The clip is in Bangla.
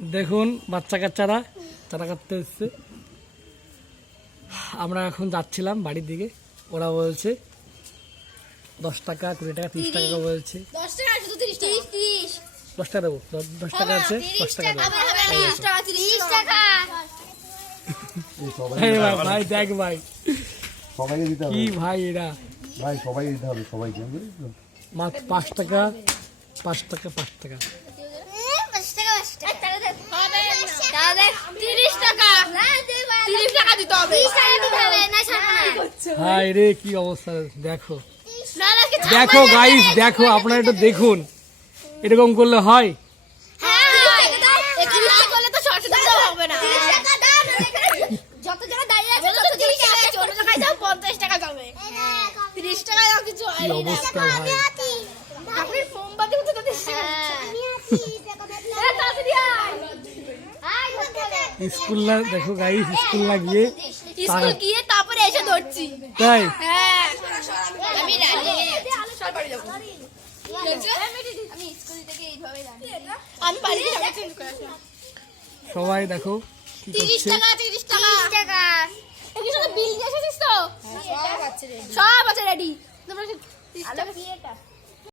দেখুন বাচ্চা কাচ্চারা চারা কাটতে এসছে। আমরা এখন যাচ্ছিলাম বাড়ির দিকে। ওরা বলছে দশ টাকা কুড়ি টাকা তিরিশ টাকা বলছে। দশ টাকা দেবো দশ- টাকা আছে দশ টাকা দেবো। এই ভাই, দেখ ভাই। সবাইকে দিতে কি ভাই এরা? ভাই সবাই দিতে হবে সবাইকে। বুঝলি পাঁচ টাকা পাঁচ টাকা পাঁচ টাকা পাঁচ টাকা পাঁচ টাকা তাহলে তিরিশ টাকা তিরিশ টাকা দিতে হবে। হাই রে কি অবস্থা? দেখো। না না কি দেখো গাইস দেখো আপনারা একটু দেখুন। এরকম করলে হয়? হ্যাঁ অবস্থা ভাই? স্কুল না দেখো গাইস স্কুল না গিয়ে স্কুল গিয়ে তারপরে এসে ধরছি। তাই? হ্যাঁ। আমি রানি আমি স্কুল থেকে এইভাবে আমি পারি আমি চেঞ্জ করে আসলাম সবাই দেখো কি তিরিশ করছে। টাকা তিরিশ টাকা। তিরিশ টাকা। এগুলো সব বিল দিয়ে এসেছিস তো? সব